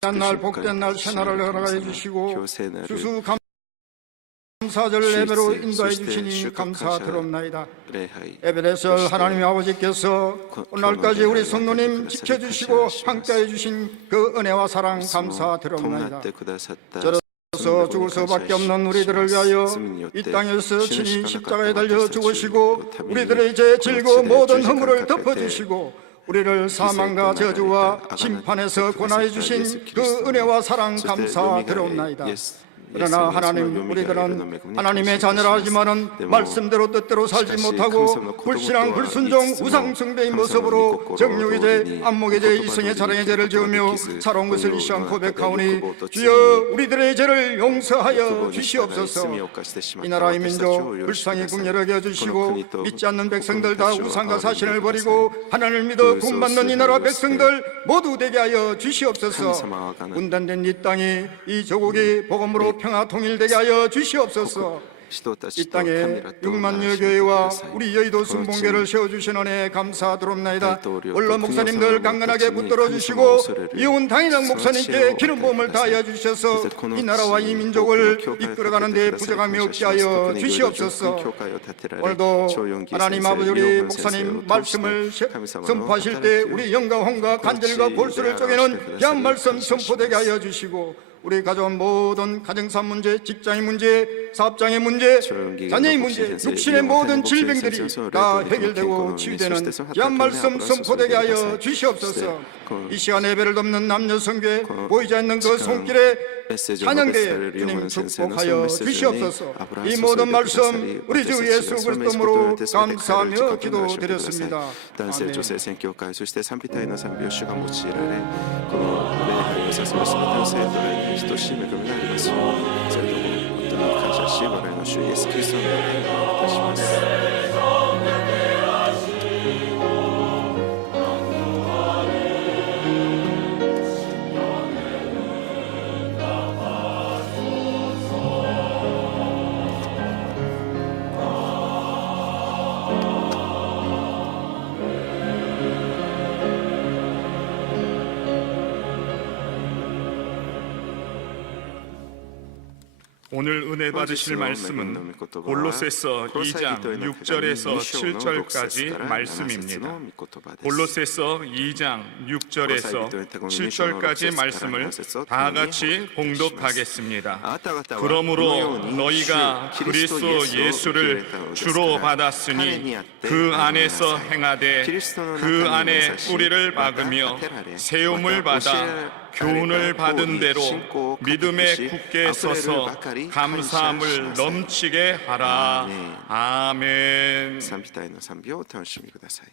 날 복된 날 새날을 허락해 주시고 주수 감사절 예배로 인도해 주시니 감사드립나이다. 예배에서 하나님 아버지께서 오늘까지 우리 성도님 지켜주시고 함께해 주신 그 은혜와 사랑 감사드립나이다. 저로서 죽을 수밖에 없는 우리들을 위하여 이 땅에서 친히 십자가에 달려 죽으시고 우리들의 죄 질고 모든 허물을 덮어주시고 우리를 사망과 저주와 심판에서 권하여 주신 그 은혜와 사랑 감사드립나이다. 그러나 하나님, 우리들은 하나님의 자녀라 하지만은 말씀대로 뜻대로 살지 못하고 불신앙, 불순종, 우상 숭배의 모습으로 정욕의 죄, 안목의 죄, 이성의 자랑의 죄를 지으며 살아온 것을 이 시간 고백하오니 주여 우리들의 죄를 용서하여 주시옵소서. 이 나라의 민족 불쌍히 국렬하게 해주시고 믿지 않는 백성들 다 우상과 사신을 버리고 하나님을 믿어 구원받는 이 나라 백성들 모두 되게 하여 주시옵소서. 분단된 이 땅이 이 조국이 복음으로 평화 통일되게 하여 주시옵소서. 이 땅에 6만여 교회와 우리 여의도 순봉교를 세워주신 은혜에 감사드립나이다. 원로 목사님들 강건하게 붙들어 주시고 이혼 당회장 목사님께 기름 부음을 다하여 주셔서 이 나라와 이 민족을 이끌어가는 데 부족함이 없게 하여 주시옵소서. 오늘도 하나님 아버지 우리 목사님 말씀을 선포하실 때 우리 영과 혼과 간절과 골수를 쪼개는 귀한 말씀 선포되게 하여 주시고 우리 가져온 모든 가정사 문제, 직장의 문제, 사업장의 문제, 자녀의 문제, 육신의 모든 질병들이 다 해결되고 치유되는 귀한 말씀 선포되게 하여 주시옵소서. 이 시간 예배를 돕는 남녀 성교회 보이지 않는 그 손길에 찬양대에 주님 축복하여 주시옵소서. 이 모든 말씀 우리 주 예수 그리스도로 감사하며 기도드렸습니다. 아멘. 等しい恵みがありますように、それとも本当に感謝し、我々の主イエスキリストの名前でお願いいたします。오늘 은혜 받으실 말씀은 골로새서 2장 6절에서 7절까지 말씀입니다. 골로새서 2장 6절에서 7절까지 말씀을 다 같이 봉독하겠습니다. 그러므로 너희가 그리스도 예수를 주로 받았으니 그 안에서 행하되 그 안에 뿌리를 박으며 세움을 받아 교훈을 받은 대로 믿음에 굳게 서서 감사함을 넘치게 하라. 아멘. 賛美隊の賛美をお楽しみください。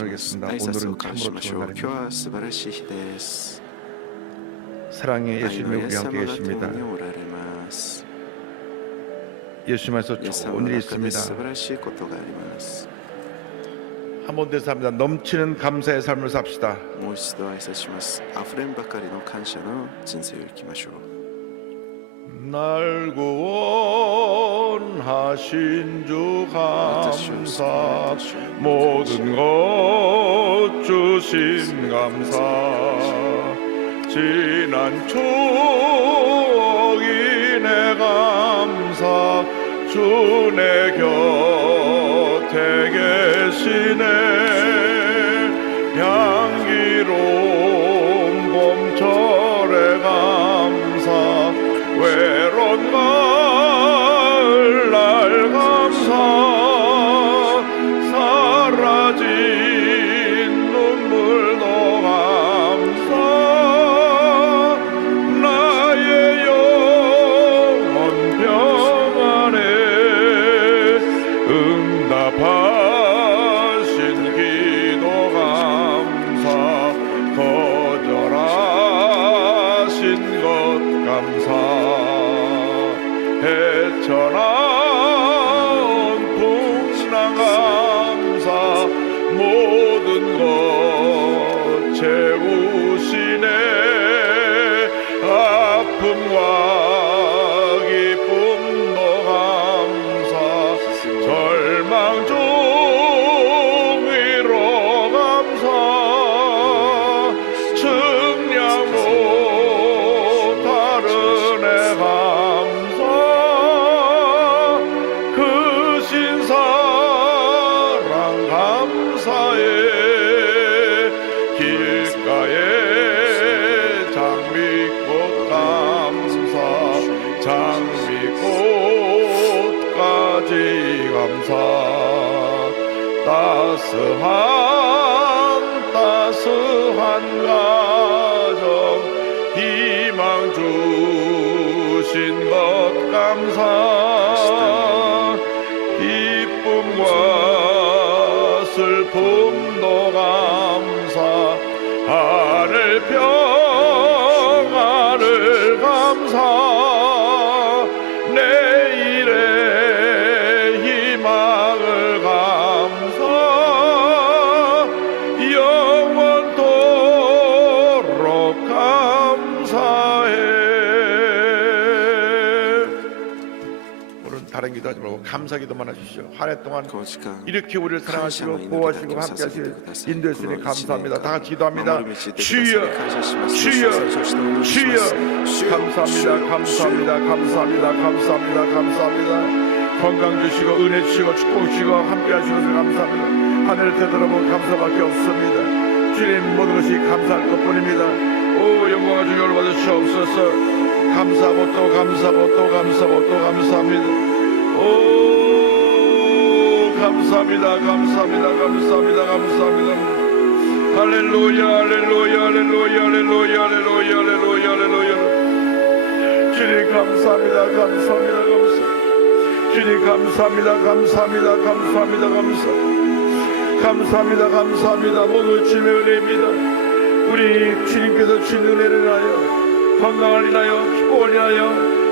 나누겠습니다. 오늘은 참으로 좋은 날입니다. 사랑의 예수님이 우리 함께 계십니다. 예수님께서 좋은 일이 있습니다. 한번 더 삽니다. 넘치는 감사의 삶을 삽시다. もう一度挨拶します。あふれんばかりの感謝の人生を生きましょう。 날 구원하신 주 감사, 모든 것 주신 감사, 지난 추억이 내 감사, 주 내 곁에 계시네. 향기로운 봄철의 감사, 외로운 가을 날 감사, 사라진 눈물도 감사, 나의 영혼 평안에 응답하신 기도 감사, 거절하신 것 감사, 헤쳐나온 풍랑 감사, 모든 것 채우시네. 아픔과 기쁨도 감사, 절망 중 위로 감사, 측량 못하는 애 감사, 크신 사랑 감사해. 길가에 장미꽃 감사, 장미꽃까지 감사, 따스한 가정 희망 주신 것 감사, 기쁨과 슬픔도 감사, 하늘 평안을 감사, 내일의 희망을 감사, 영원토록 감사해. 오늘 다른 기도하지 말고 감사 기도만 하십시오. 한 해 동안 この時間 이렇게 우리를 사랑하시고 보호하시고 함께 하시고 인도해주시니 감사합니다. 다 같이 기도합니다. 守り導いてくださり 주여 感謝します。 주여 そしてお祈りし 주여 ます。 감사합니다. 감사합니다. 감사합니다. 감사합니다. 감사합니다. 건강 주시고 은혜 주시고 축복 주시고 함께 하시고 감사합니다. 하늘을 되돌아보고 감사밖에 없습니다. 주님 모든 것이 감사할 것뿐입니다. 오 영광과 주님을 받으시옵소서. 감사하고 또 감사하고 또 감사하고 또 감사합니다. 오 감사합니다. 감사합니다. 감사합니다. 감사합니다. 할렐루야 할렐루야 할렐루야 할렐루야 할렐루야 할렐루야 할렐루야. 주님 감사합니다. 감사합니다. 감사합니다. 주님 감사합니다. 감사합니다. 감사합니다. 감사합니다. 감사합니다. 모두 주님의 은혜입니다. 우리 주님께서 주신 은혜를 인하여 건강을 인하여 기쁨을 인하여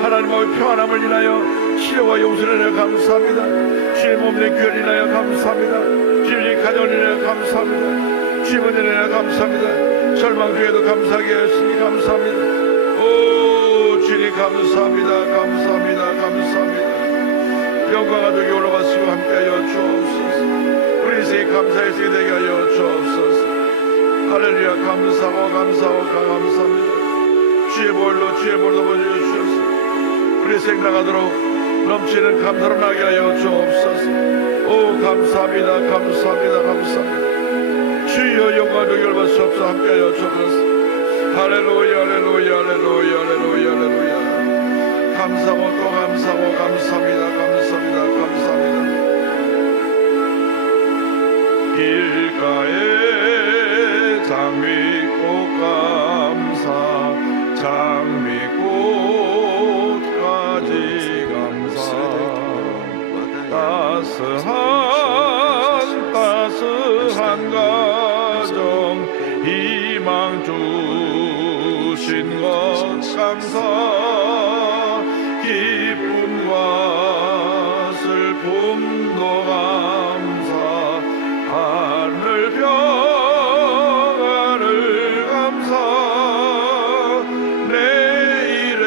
하나님의 평안함을 인하여 치료와 용서를 인하여 감사합니다. 주님 몸의 귀를 인하여 감사합니다. 주님 가정을 인하여 감사합니다. 주님을 인하여 감사합니다. 절망 중에도 감사하게 하시니 감사합니다. 오 주님 감사합니다. 감사합니다. 감사합니다. 영광과 덕이 올라가시고 함께하여 주옵소서. 우리 인생이 감사의 세계 되게 하여 주옵소서. 할렐루야. 감사하고 감사하고 감사합니다. 주의 볼로 보여주셔서 우리 인생 나가도록 넘치는 감사로 나게 하여 주옵소서. 오 감사합니다. 감사합니다. 감사합니다. 주여 영광과 덕이 올라가시옵소서. 함께하여 주옵소서. 할렐루야 할렐루야 할렐루야 할렐루야 할렐루야. 감사하고 또 감사하고 감사합니다. 감사합니다. 감사합니다. 길가에 장미꽃 감사, 장미꽃까지 감사, 따스한 감사, 주신 것 감사 기쁨과 슬픔도 감사 하늘 평화를 감사 내일의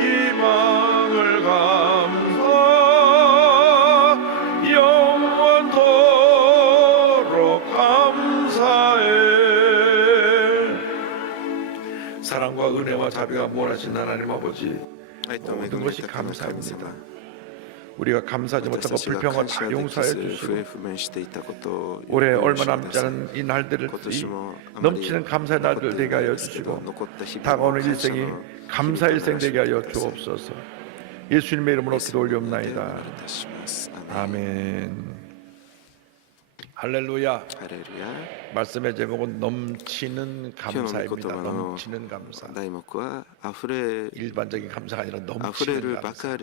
희망을 감사 영원토록 감사해. 사랑과 은혜와 자비가 무한하신 하나님 아버지, 모든 것이 감사합니다. 우리가 감사하지 못한 것 불평과 다 용서해 주시고 올해 얼마 남지 않은 이 날들을 넘치는 감사의 날들 되게 하여 주시고 다가오는 일생이 감사의 일생 되게 하여 주옵소서. 예수님의 이름으로 기도 올리옵나이다. 아멘. 할렐루야. 말씀의 제목은 넘치는 감사입니다. 넘치는 감사. 일반적인 감사가 아니라 넘치는 감사.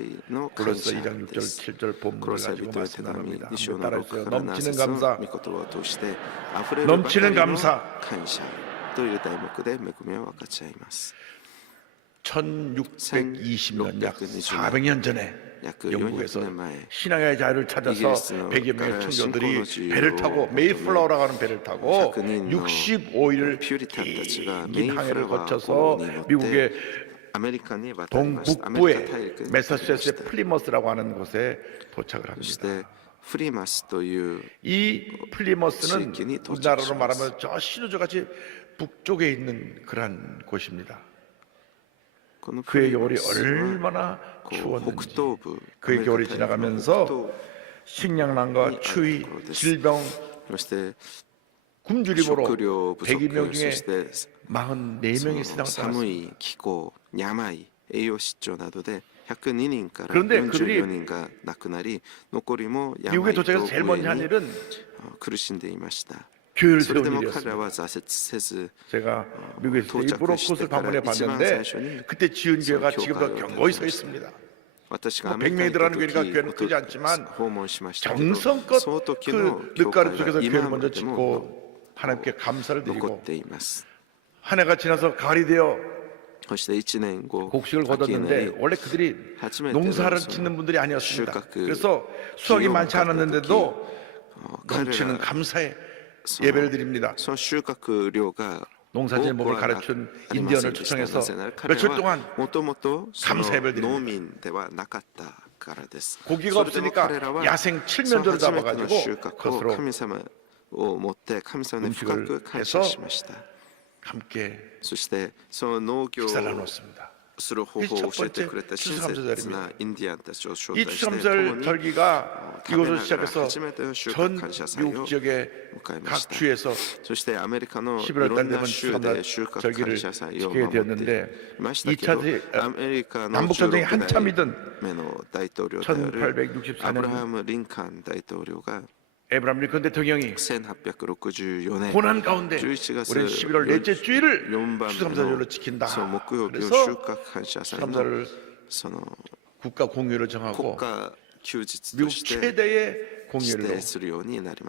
골로새 2장 6절 7절 본문을 가지고 말씀합니다. 따라해주세요. 넘치는 감사. 넘치는 감사. 1620년 약 400년 전에 영국에서 신앙의 자유를 찾아서 100여 명의 청년들이 배를 타고 메이플라워라고 하는 배를 타고 65일 긴 항해를 거쳐서 미국의 동북부의 매사추세츠의 플리머스라고 하는 곳에 도착을 합니다. 이 플리머스는 우리나라로 말하면 저 신우저같이 북쪽에 있는 그러한 곳입니다. 그의 겨울이 얼마나 추웠는지, 그의 겨울이 지나가면서 식량난과 추위, 질병, 굶주림으로 100명 중에 44명이 세상을 살았습니다. 그런데 그들이 미국에 도착해서 제일 먼저 한 일은 교회를 세운 일이었습니다. 제가 미국에 있을 때 일부러 그곳을 방문해 봤는데 그때 지은 교회가 지금도 견고히 서 있습니다. 100명이 들어가는 교회니까 교회는 크지 않지만 정성껏 그 늦가을 속에서 교회를 먼저 짓고 하나님께 감사를 드리고 한 해가 지나서 가을이 되어 곡식을 거뒀는데 원래 그들이 농사를 짓는 분들이 아니었습니다. 그래서 수확이 많지 않았는데도 넘치는 감사의 예배를 드립니다. 농사짓는 법을 가르친 인디언을 초청해서 며칠 동안 감사 예배를 드립니다. 고기가 없으니까 야생 칠면조를 잡아가지고 그것으로 음식을 해서 함께 식사를 나눴습니다. 이 첫 번째 추수감사절입니다. 이 추수감사절 절기가 이곳을 시작해서 전 미국 지역의 각 주에서 11월 달 되면 추수감사 절기를 지키게 되었는데 2차 남북전쟁이 한참이던 1864년 에브라함 링컨 대통령이 고난 가운데 우리는 11월 넷째 주일을 추수감사절로 지킨다. 그래서 추수감사를 국가 공휴일을 정하고 미국 최대의 공휴일로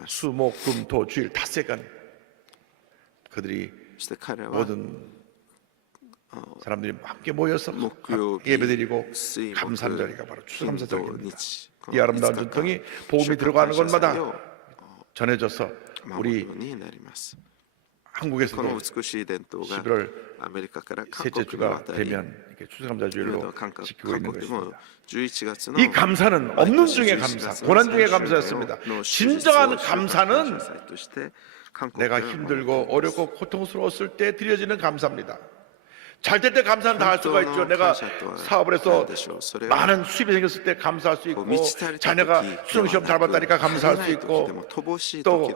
수, 목, 금, 토, 주일 닷새간 그들이 모든 사람들이 함께 모여서 예배드리고 감사하는 자리가 바로 추수감사절입니다. 이 아름다운 전통이 복음이 들어가는 곳마다 전해져서 우리 한국에서도 11월 셋째 주가 되면 이렇게 추수감사주일로 지키고 있는 것입니다. 이 감사는 없는 중에 감사, 고난 중에 감사였습니다. 진정한 감사는 내가 힘들고 어렵고 고통스러웠을 때 드려지는 감사입니다. 잘 될 때 감사는 다 할 수가 있죠. 내가 사업을 해서 많은 수입이 생겼을 때 감사할 수 있고, 자녀가 수능시험 잘 봤다니까 감사할 수 있고, 또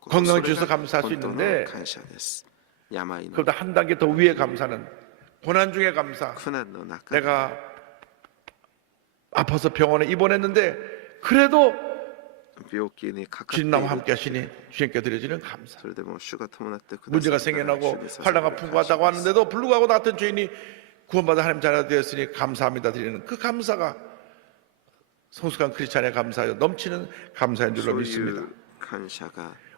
건강을 주셔서 감사할 수 있는데, 그보다 한 단계 더 위의 감사는 고난 중의 감사. 내가 아파서 병원에 입원했는데 그래도 주님과 함께 하시니 주님께 드려지는 감사. 문제가 생겨나고 환난가 풍부하다고 하는데도 불구하고 나 같은 죄인이 구원받아 하나님 자녀가 되었으니 감사합니다 드리는 그 감사가 성숙한 크리스찬의 감사여 넘치는 감사인 줄로 믿습니다.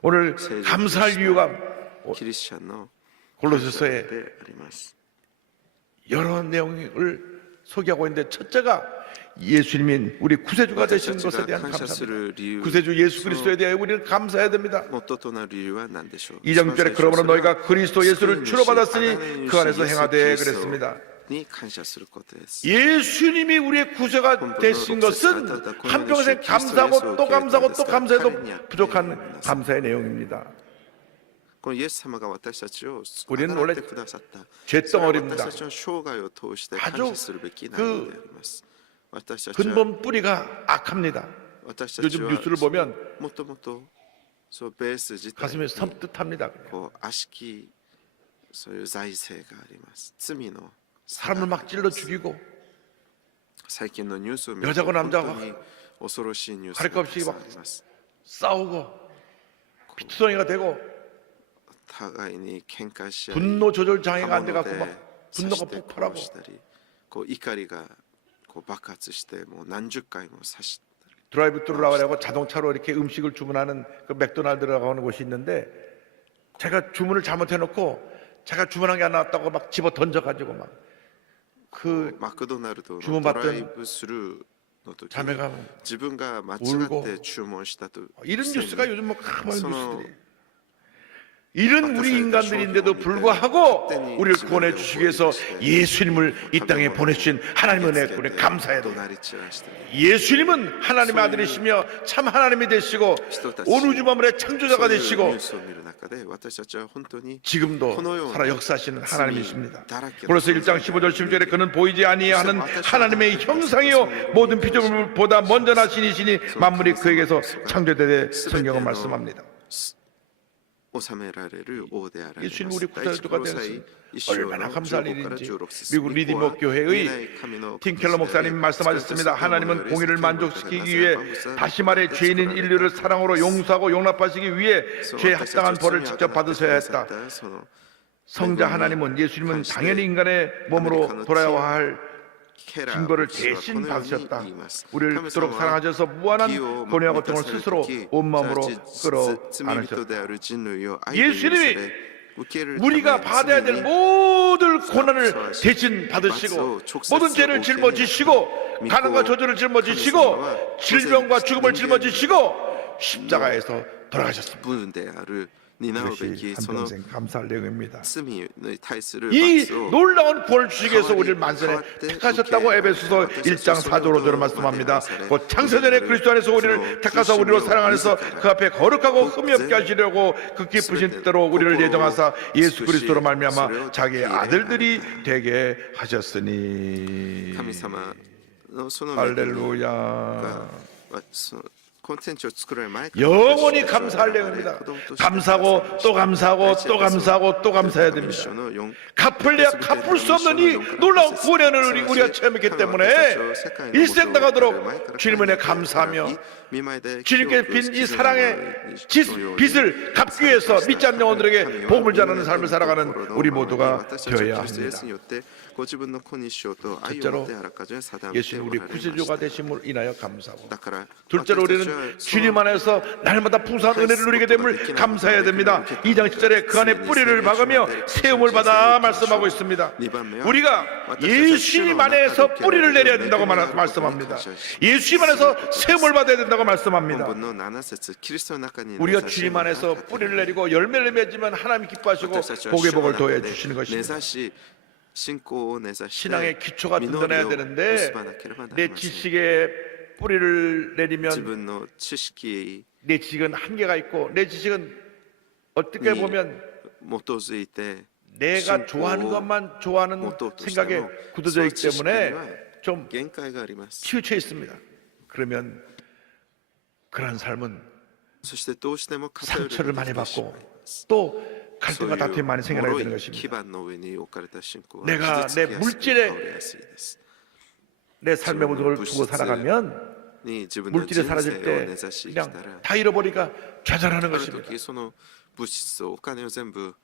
오늘 감사할 이유가 골로새서에 であります。 여러 내용을 소개하고 있는데 첫째가 예수님이 우리 구세주가 되신 것에 대한 감사입니다. 구세주 예수 그리스도에 대하여 우리는 감사해야 됩니다. 元となる理由は何でしょう。 2장 6절에 그러므로 너희가 그리스도 예수를 주로 받았으니 그 안에서 행하되 그랬습니다. に感謝することです。 예수님이 우리의 구세가 되신 것은 한평생 감사하고 또 감사하고 또 감사해도 부족한 감사의 내용입니다. このイエス様が私たちを 우리는 贖 원래 ってくださった。 죄덩어리입니다. 私たちの生涯を通して感 아주 謝するべきなのであります。私たちは 근본 뿌리가 악합니다. 私たち 요즘 は 뉴스를 보면 もともとそうベース自体 가슴이 に 섬뜩합니다. こう悪しきそういう財政があります。罪の 사람을 막 찔러 죽이고 最近のニュースを見る 여자고 と本当 남자고 に恐ろしいニュース 할 が 것 た 없이 くさん 막 あります。 싸우고 피투성이가 되고 互いに喧嘩し合い 분노 조절 장애가 안 刃 돼갖고 物 막 で 분노가 刺して 폭발하고 殺したりこう怒りがこう爆発してもう何十回も刺したり 드라이브트루 나가려고 자동차로 이렇게 음식을 주문하는 그 맥도날드라고 하는 곳이 있는데 제가 주문을 잘못해놓고 제가 주문한 게 안 나왔다고 막 집어 던져가지고 막 그 マクドナルドの 주문 ド 받던 ライブスルーの時に 자매가 自分が間違 울고 って注文したと 이런 くせに 뉴스가 요즘 뭐 가만히 서너 뉴스들이 이런 우리 인간들인데도 불구하고 우리를 구원해 주시기 위해서 예수님을 이 땅에 보내주신 하나님의 은혜에 우리 감사해야 怒 돼요. 鳴り散らしてる 예수님은 하나님의 아들이시며 참 하나님이 되시고 온 우주 만물의 そう 창조자가 いうニュ 되시고 ースを見る中で私たちは本当に 지금도 살아 역사하시는 하나님이십니다. 그래서 1장 15절 16절에 그는 보이지 아니하는 하나님의 형상이요 모든 피조물보다 먼저 나신 이시니 만물이 그에게서 창조되되 성경은 말씀합니다. 収められる王であられます。 예수님 우리 第一 구세주가 コロサイ 되었으니 一章の 얼마나 감사할 15から 일인지 16 미국 리디머 교회의 팀켈러 목사님 말씀하셨습니다. 하나님은 공의를 만족시키기 위해 다시 말해 죄인인 인류를 사랑으로 용서하고 용납하시기 위해 죄에 합당한 벌을 직접 받으셔야 했다. 성자 하나님은 예수님은 당연히 인간의 몸으로 돌아야 할 증거를 대신 받으셨다. 우리를 그토록 사랑하셔서 무한한 고뇌와 고통을 스스로 온 마음으로 끌어안으셨다. 예수님이 우리가 받아야 될 모든 고난을 대신 받으시고 모든 죄를 짊어지시고 가난과 저주를 жил모지시고 질병과 죽음을 짊어지시고 십자가에서 돌아가셨습니다. 分である担うべ 이것이 きその 한평생 감사할 내용입니다. 罪に対する 이 罰を 놀라운 구원을 주시기 위해서 우리를 만세에 택하셨다고 에베소서 1장 4절로 저는 말씀합니다. 곧 창세전에 그리스도 안에서 우리를 택하사 우리로 사랑 안에서 그 앞에 거룩하고 흠이 없게 하시려고 그 기쁘신 뜻대로 우리를 예정하사 예수 그리스도로 말미암아 자기의 아들들이 되게 하셨으니 神様のその恵み 할렐루야. がそのコンテンツを作られる前から 영원히 감사할 내용입니다. 감사하고 또 감사하고 또 감사하고 또 감사해야 됩니다. 갚을래야 갚을 수 없는 이 놀라운 구원의 은혜를 우리가 체험했기 때문에 일생 나가도록 주님의 감사하며 주님께 빈 이 사랑의 빚을 갚기 위해서 믿지 않는 영혼들에게 복음을 전하는 삶을 살아가는 우리 모두가 되어야 합니다. 첫째로 예수님 우리 구세주가 되심을 인하여 감사하고 둘째로 우리는 주님 안에서 날마다 풍성한 은혜를 누리게 됨을 감사해야 됩니다. 2장 10절에 그 안에 뿌리를 박으며 세움을 받아 말씀하고 있습니다. 우리가 예수님 안에서 뿌리를 내려야 된다고 말씀합니다. 예수님 안에서 세움을 받아야 된다고 말씀합니다. 우리가 주님 안에서 뿌리를 내리고 열매를 맺으면 하나님 기뻐하시고 복의 복을 더해 주시는 것입니다. 신앙의 기초가 든든해야 되는데 내 지식에 뿌리를 내리면 내 지식은 한계가 있고 내 지식은 어떻게 보면 내가 좋아하는 것만 좋아하는 생각에 굳어져 있기 때문에 좀 치우쳐 있습니다. 그러면 그런 삶은 상처를 많이 받고 또 갈등과 다툼이 많이 생겨나게 되는 것입니다. 내가 내 물질에 내 삶의 모든 걸 두고 살아가면 물질이 사라질 때 그냥 다 잃어버리니까 좌절하는 것입니다. 物質をお金を全部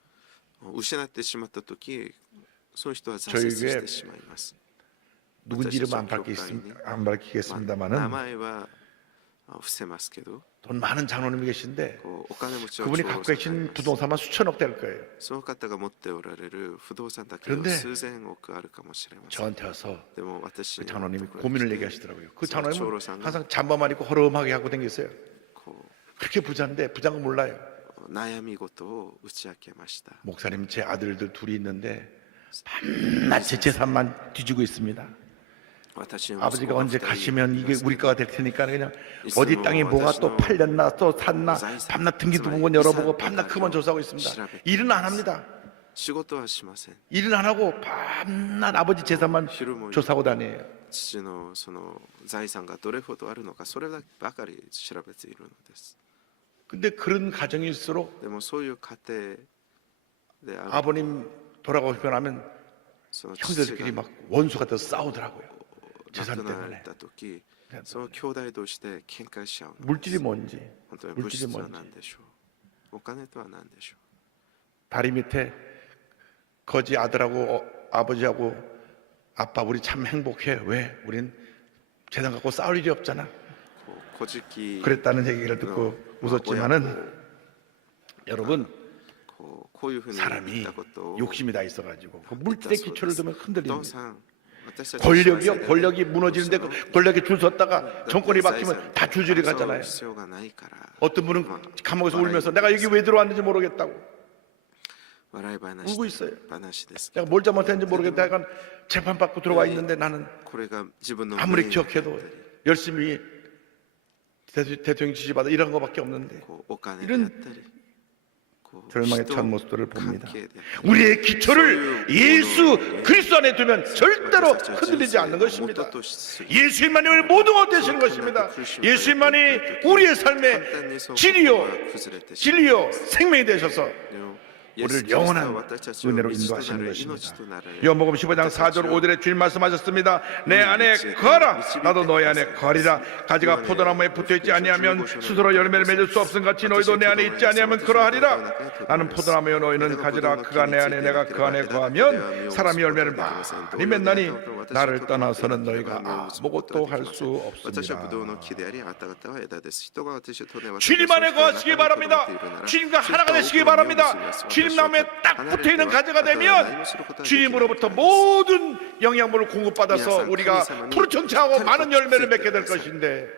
失ってしまったとき、その人は挫折してしまいます。 누군지 이름 안 밝히겠습니다만은 伏せますけど 돈 많은 장로님이 계신데 こうお金持ちは 그분이 長老 갖고 さんであり 계신 ます 부동산만 수천억 될 거예요. その方が持っておられる不動産だけで 그런데 数千億あるかもしれません 저한테 와서 でも私 그 の 장로님이 ところに 고민을 来て 얘기하시더라고요. 그 저 장로님은長老さんが 항상 잠바만 입고 허름하게 하고 다녔어요. こ 그렇게 부자인데 부자인 거 몰라요. う悩み事を打ち明けました 목사님 제 아들들 둘이 있는데 밤낮 제 재산만 뒤지고 있습니다. 私の息 아버지가 子が 언제 2人 가시면 い 이게 ますけ 우리 ど 거가 될 테니까 그냥 있으면 어디 땅에 뭐가 또私の 팔렸나 또 샀나 밤낮 등기 두번 열어보고 밤낮 그만 조사하고 있습니다. 일은 안 합니다. 仕事はしません 일은 안 하고 밤낮 아버지 재산만 조사하고 다녀요. 父のその財産がどれほどあるのかそればかり調べているのです 근데 그런 가정일수록 でもそういう家庭である 아버님 돌아가시고 나면 その父 형제들끼리 が 막 원수가 돼서 싸우더라고요. 亡く 재산 なら 때문에. れた時その兄弟同士で喧嘩しちゃうの 물질이 뭔지 本当に物 물질이 質は 뭔지 何でしょうお金とは何でしょ 다리 밑에 거지 아들하고 아버지하고 아빠 우리 참 행복해. 왜? 우린 재산 갖고 싸울 일이 없잖아. うこう古事記 그랬다는 얘기를 듣고 웃었지만은 여러분 こういうふうに言っ 사람이 たことを 욕심이 다 있어가지고 그 물질의 기초를 두면 不動 흔들립니다. 産私たち 권력이요. 권력이 무너지는데 그 권력에 줄 섰다가 정권이 바뀌면 다 줄줄이 가잖아요. 必要がないから 어떤 분은 감옥에서 울면서 내가 여기 왜 들어왔는지 모르겠다고 笑い話 울고 있어요. 話ですけど 내가 뭘 잘못했는지 모르겠다. 약간 재판 받고 들어와 있는데 나는 これが自分の 아무리 名誉 기억해도 열심히 대통령 지지받아 이런 거밖에 없는데 こうお金であ 이런 ったりこう 절망의 人 첫 모습들을 봅니다. 関係で 우리의 기초를 예수 그리스도 안에 두면 절대로 흔들리지 않는 것입니다. 예수님만이 모든 것 되시는 것입니다. 예수님만이 우리의 삶의 진리요 생명이 되셔서 우리를 영원한 은혜로 인도하시는 것입니다. 요한복음 15장 4절 5절에 주님 말씀하셨습니다. 내 안에 거하라 나도 너희 안에 거하리라. 가지가 포도나무에 붙어있지 아니하면 스스로 열매를 맺을 수 없음 같이 너희도 내 안에 있지 아니하면 그러하리라. 나는 포도나무요 너희는 가지라. 그가 내 안에 내가 그 안에 거하면 사람이 열매를 많이 맺나니 나를 떠나서는 너희가 아무것도 할 수 私はブドウの 없습니다. 木でありあなた方は枝です人が私を取り私 주님 안에 거하시기 바랍니다. 주님과 하나가 되시기 바랍니다. 주님 나무에 딱 붙어있는 가지가 되면 주님으로부터 모든 영양분을 공급받아서 우리가 푸르청청하고 많은 열매를 맺게 될 것인데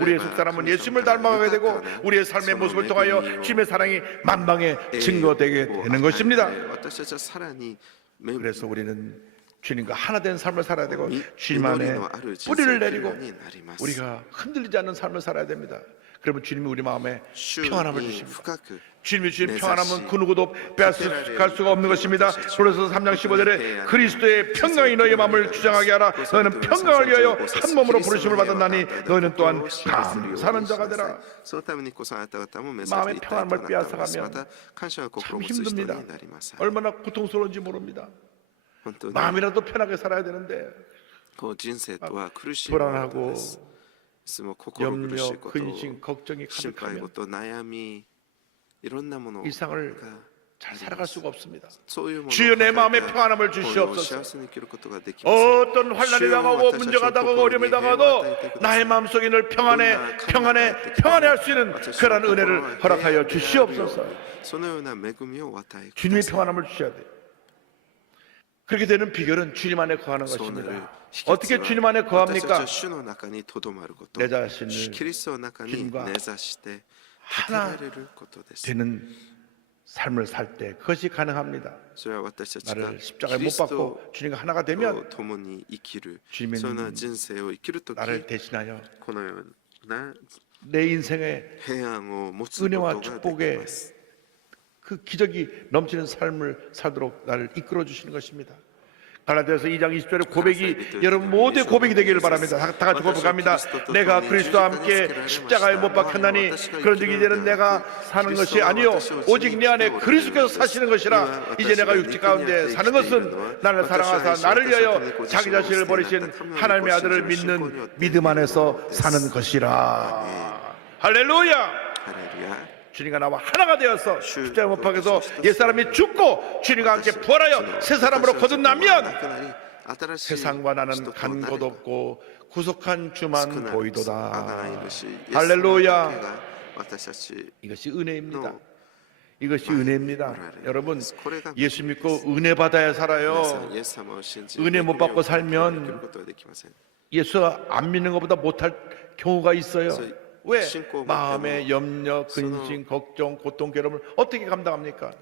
우리의 속사람은 예수님을 닮아가게 되고 우리의 삶의 모습을 통하여 주님의 사랑이 만방에 증거되게 되는 것입니다. 그래서 우리는 주님과 하나 된 삶을 살아야 되고 주님 안에 뿌리를 내리고 우리가 흔들리지 않는 삶을 살아야 됩니다. 그러면 주님이 우리 마음에 평안함을 주십니다. 주님이 주신 평안함은 그 누구도 빼앗을 수가 없는 것입니다. 그래서 3장 15절에 그리스도의 평강이 너희의 마음을 주장하게 하라. 너희는 평강을 위하여 한 몸으로 부르심을 받았나니 너희는 또한 감사하는 자가 되라. 마음의 평안함을 빼앗아가면 참 힘듭니다. 얼마나 고통스러운지 모릅니다. 마음이라도 편하게 살아야 되는데 불안하고 염려, 근심, 걱정이 가득하면 일상을 잘 살아갈 수가 없습니다. 주여 내 마음에 평안함을 주시옵소서. 어떤 환난이 다가오고 문제가 다가오고 어려움이 다가와도 나의 마음속에 늘 평안해 할 수 있는 그런 은혜를 허락하여 주시옵소서. 주님의 평안함을 주셔야 돼요. 그렇게 되는 비결은 주님 안에 거하는 것입니다. 어떻게 주님 안에 거합니까? 내 자신을 주님과 하나 되는 삶을 살 때 그것이 가능합니다. 나를 십자가에 못 박고 주님과 하나가 되면 주님은 나를 대신하여 내 인생의 은혜와 축복의 그 기적이 넘치는 삶을 살도록 나를 이끌어 주시는 것입니다. 갈라디아서 2장 20절의 고백이 여러분 모두의 고백이 되기를 바랍니다. 다 같이 고백합니다. 내가 그리스도와 함께 십자가에 못 박혔나니 그런즉 이제는 내가 사는 것이 아니요 오직 내 안에 그리스도께서 사시는 것이라. 이제 내가 육체 가운데 사는 것은 나를 사랑하사 나를 위하여 자기 자신을 버리신 하나님의 아들을 믿는 믿음 안에서 사는 것이라. 할렐루야. 주님과 나와 하나가 되어서 십자가 못 박혀서 옛사람이 죽고 주님과 함께 부활하여 새 사람으로 거듭나면 세상과 나는 간 곳 없고 구속한 주만 보이도다. 할렐루야. 이것이 은혜입니다. 이것이 은혜입니다. 여러분, 예수 믿고 은혜 받아야 살아요. 은혜 못 받고 살면 예수 안 믿는 것보다 못할 경우가 있어요. 왜? 마음의 염려, 근심, 걱정, 고통, 괴로움을 어떻게 감당합니까?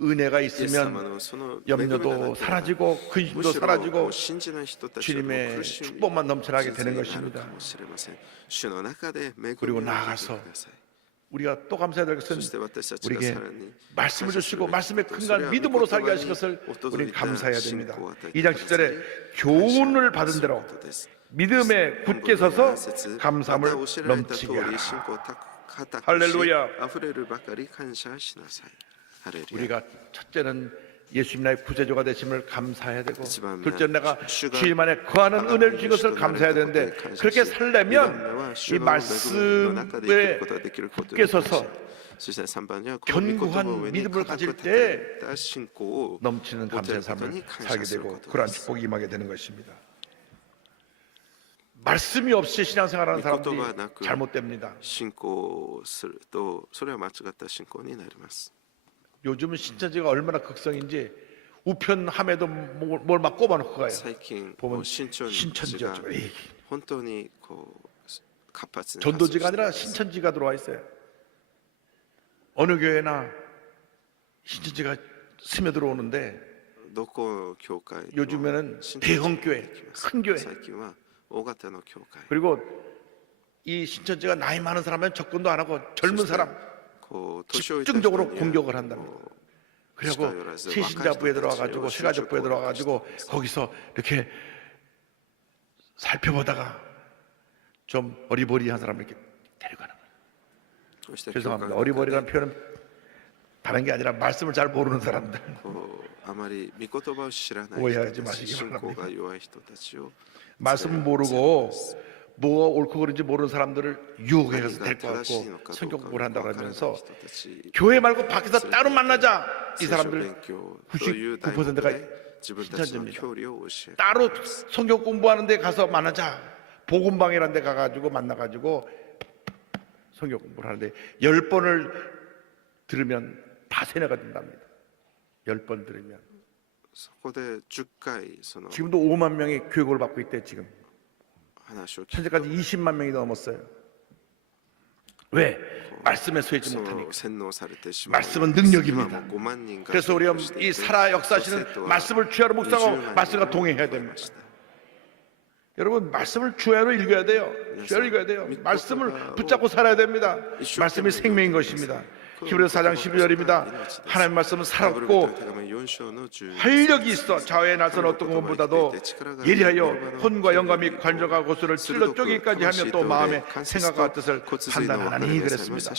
은혜가 있으면 염려도 사라지고 근심도 사라지고 주님의 축복만 넘쳐나게 되는 것입니다. 그리고 나아가서 우리가 또 감사해야 될 것은 우리에게 말씀을 주시고 말씀의 근간 믿음으로 살게 하신 것을 우리는 감사해야 됩니다. 2장 10절에 교훈을 받은 대로 믿음에 굳게 서서 감사함을 넘치게 하라. 할렐루야. 우리가 첫째는 예수님의 구세주가 되심을 감사해야 되고, 둘째는 내가 주님 안에 거하는 은혜를 주신 것을 감사해야 되는데, 그렇게 살려면 이 말씀에 굳게 서서 견고한 믿음을 가질 때 넘치는 감사의 삶을 살게 되고 그러한 축복이 임하게 되는 것입니다. 말씀이 없이 신앙생활하는 사람들이 잘못됩니다. 요즘은 신천지가 얼마나 극성인지 우편함에도 뭘 막 꼽아놓고 가요. 보면 신천지죠. 전도지가 아니라 신천지가 들어와 있어요. 어느 교회나 신천지가 스며들어오는데 요즘에는 대형 교회, 큰 교회, 그리고 이 신천지가 나이 많은 사람은 접근도 안 하고 젊은 사람 집중적으로 공격을 한답니다. 그리고 세신자부에 들어와가지고 세가족부에 들어와가지고 거기서 이렇게 살펴보다가 좀 어리버리한 사람을 이렇게 데려가는 거예요. 죄송합니다. 어리버리라는 표현은 다른 게 아니라 말씀을 잘 모르는 사람들. 오해하지 마시기 바랍니다. 말씀을 모르고 뭐가 옳고 그른지 모르는 사람들을 유혹해서 데리고 왔고 성경 공부를 한다고 하면서 교회 말고 밖에서 따로 만나자. 이 사람들 99%가 신천지입니다. 따로 성경 공부하는 데 가서 만나자. 복음방이라는 데 가가지고 만나가지고 성경 공부를 하는데 10번을 들으면 다 세뇌가 된답니다. 10번 들으면. 지금도 5만 명이 교육을 받고 있대. 지금 현재까지 20만 명이 넘었어요. 왜? 말씀에 서있지 못하니까. 말씀은 능력입니다. 그래서 우리가 이 살아 역사하시는 말씀을 주야로 묵상하고 말씀과 동행해야 됩니다. 여러분, 말씀을 주야로 읽어야 돼요. 주야로 읽어야 돼요. 말씀을 붙잡고 살아야 됩니다. 말씀이 생명인 것입니다. 히브리서 4장 12절입니다. 하나님의 말씀은 살았고 활력이 있어 좌우에 나선 어떤 것보다도 예리하여 혼과 영감이 관절과 고수를 찔러 쪼개기까지 하며 또 마음의 생각과 뜻을 판단하나니 그랬습니다.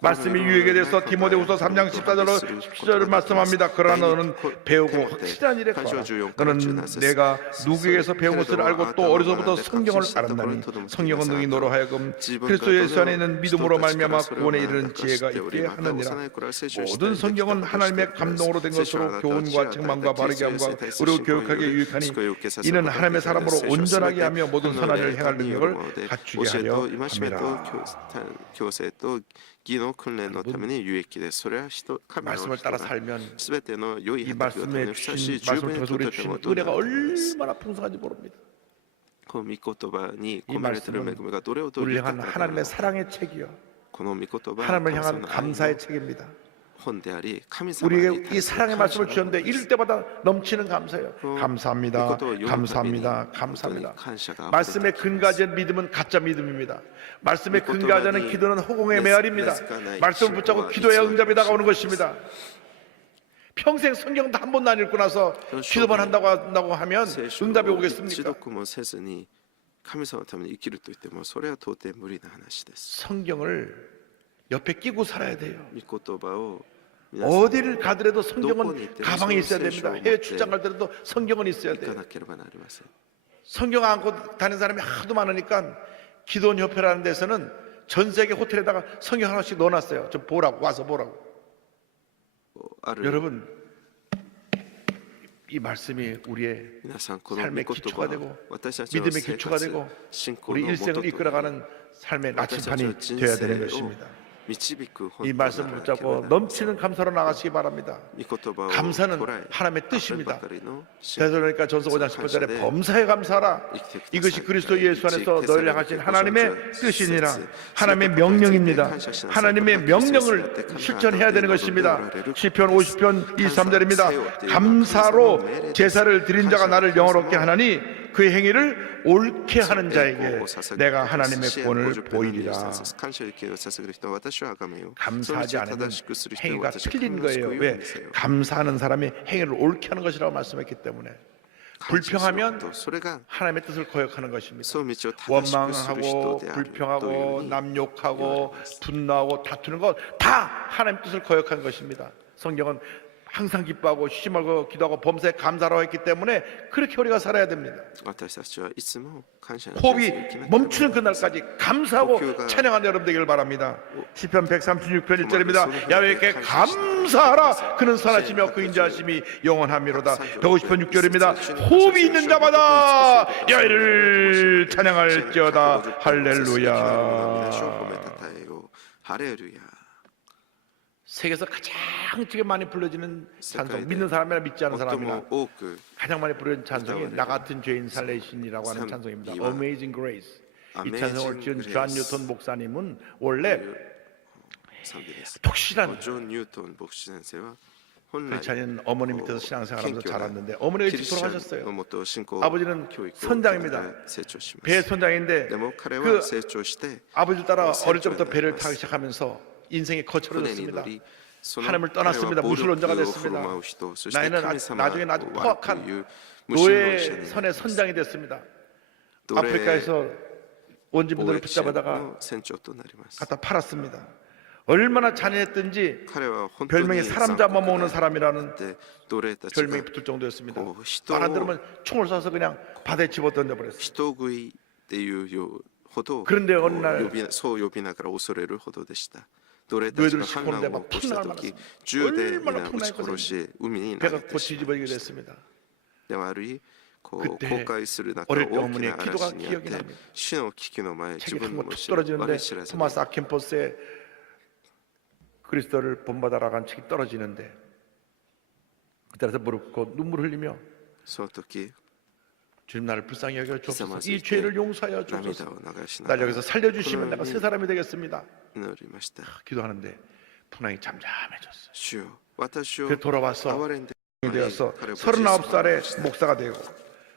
말씀이 유익에 대해서 디모데후서 3장 14절로 17절을 말씀합니다. 그러나 너는 배우고 확실한 일에 거하라. 너는 내가 누구에게서 배운 것을 알고 또 어려서부터 성경을 알았나니 성경은 능히 너로 하여금 그리스도 예수 안에 있는 믿음으로 말미암아 구원에 이르는 지혜가 있게 하느니라. 모든 성경은 하나님의 감동으로 된 것으로 교훈과 책망과 바르게 함과 의로 교육하게 유익하니 이는 하나님의 사람으로 온전하게 하며 모든 선한 일을 행할 능력을 갖추게 하려 함이라. 말씀을 따라 살면 이 말씀에 주신 말씀을 통해서 우리 주신 은혜가 얼마나 풍성한지 모릅니다. 이 말씀은 우리를 향한 하나님의 사랑의 책이요 하나님을 향한 감사의 책입니다. 우리에게 이 사랑의 말씀을 주셨는데 읽을 때마다 넘치는 감사예요. 감사합니다. 감사합니다. 감사합니다. 말씀에 근거하지 않은 믿음은 가짜 믿음입니다. 말씀에 근거하지 않은 기도는 허공의 메아리입니다. 말씀을 붙잡고 기도해야 응답이 다가오는 것입니다. 평생 성경 다 한 번도 안 읽고 나서 기도만 한다고 하면 응답이 오겠습니까? 성경을 옆에 끼고 살아야 돼요. 어디를 가더라도 성경은 가방에 있어야 됩니다. 해외 출장 갈 때도 성경은 있어야 돼요. 성경 안고 다니는 사람이 하도 많으니까 기도원 협회라는 데서는 전 세계 호텔에다가 성경 하나씩 넣어놨어요. 좀 보라고, 와서 보라고. 여러분, 이 말씀이 우리의 皆さんこの御 삶의 言 기초가 葉 되고 私たちの 믿음의 生 기초가 活 되고 信仰 우리 の元 일생을 と 이끌어가는 삶의 私たち 나침반이 の人 되어야 되는 生を 것입니다. 導く 이 本と 말씀을 ならなければ 붙잡고 なりません。 넘치는 감사로 나가시기 바랍니다. 御言葉を 감사는 捉え 하나님의 溢れん 뜻입니다. ばかりの信 데살로니가 전서 5장 10절에 범사에 감사하라. 이것이 그리스도 예수 안에서 너희를 향하신 하나님의 뜻이니라. 하나님의 명령입니다. 하나님의 명령을 실천해야 되는 것입니다. 시편 50편 23절입니다. 감사로 제사를 드린 자가 나를 영화롭게 하나니 그의 행위를 옳게 하는 자에게 내가 하나님의 구원을 보이리라. 감사하지 않으면 행위가 틀린 거예요. 왜? 감사하는 사람이 행위를 옳게 하는 것이라고 말씀했기 때문에. 불평하면 하나님의 뜻을 거역하는 것입니다. 원망하고 불평하고 남욕하고 분노하고 다투는 것 다 하나님의 뜻을 거역하는 것입니다. 성경은 항상 기뻐하고 쉬지 말고 기도하고 범사에 감사라고 했기 때문에 그렇게 우리가 살아야 됩니다. 호흡이 멈추는 그날까지 감사하고 찬양하는 여러분 되기를 바랍니다. 시편 136편 1절입니다. 야훼께 감사하라. 그는 선하시며 그 인자하심이 영원하미로다. 150편 6절입니다. 호흡이 있는 자마다 야훼를 찬양할지어다. 할렐루야. 세계에서 가장 지금 많이 불러지는 찬송, 믿는 사람이나 믿지 않는 사람이나 가장 많이 부르는 찬송이 나 같은 죄인 살리신이라고 하는 찬송입니다. Amazing Grace. 이 찬송을 지은 존 뉴턴 목사님은 원래 독실한 크리스찬인 어머니 밑에서 신앙생활하면서 자랐는데 어머니가 일찍 돌아가셨어요. 아버지는 선장입니다. 배 선장인데 그 아버지를 따라 어릴 때부터 배를 타기 시작하면서 인생이 거칠어졌습니다. 하나님을 떠났습니다. 무술론자가 됐습니다. 나중에 아주 포악한 노예 선의 선장이 됐습니다. 아프리카에서 원주민들을 붙잡아다가 갖다 팔았습니다. 얼마나 잔인했든지 별명이 사람 잡아먹는 사람이라는 별명이 붙을 정도였습니다. 말 안 들으면 총을 쏴서 그냥 바다에 집어던져버렸어요. 그런데 어느 날 노예들을 싣고는데 막 풍랑을 만났습니다. 얼마나 풍랑이 커졌는지 배가 곧 뒤집어지게 됐습니다. 그때 어릴 때 어머니의 기도가 기억이 납니다. 책이 한 권 툭 떨어지는데 토마스 아킨포스의 그리스도를 본받아라고 한 책이 떨어지는데 그때라서 무릎 꿇고 눈물 흘리며 주님 나를 불쌍히 여겨 주옵소서. 이 죄를 용서하여 주옵소서. 날 여기서 살려주시면 내가 새 사람이 되겠습니다. 기도하는데 풍랑이 잠잠해졌어요. 그래서 돌아와서 되어서 39살에 목사가 되고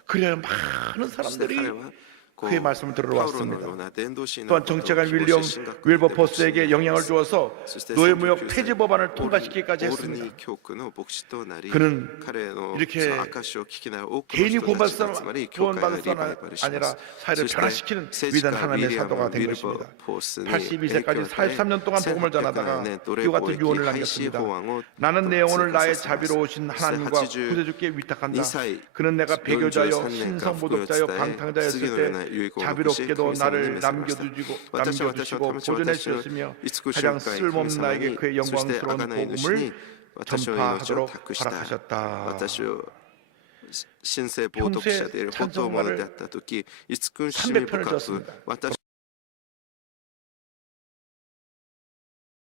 그래야 많은 사람들이 그의 말씀을 들으러 왔습니다. 또한 정치관 윌리엄 윌버포스에게 영향을 주어서 노예무역 폐지 법안을 통과시키기까지 했습니다. 그는 이렇게 개인이 구원받을 사람 아니라 사회를 변화시키는 위대한 하나님의 사도가 된 것입니다. 82세까지 43년 동안 복음을 전하다가 이와 같은 유언을 남겼습니다. 나는 내 영혼을 나의 자비로우신 하나님과 구세주께 위탁한다. 그는 내가 배교자여 신성모독자여 방탕자였을 때 자비롭게도 나를 남겨두시고 보존해 주셨으며 가장 쓸모없는 나에게 그의 영광스러운 복음을 전파하도록 허락하셨다. 평소에 찬송가를 300편을 줬습니다.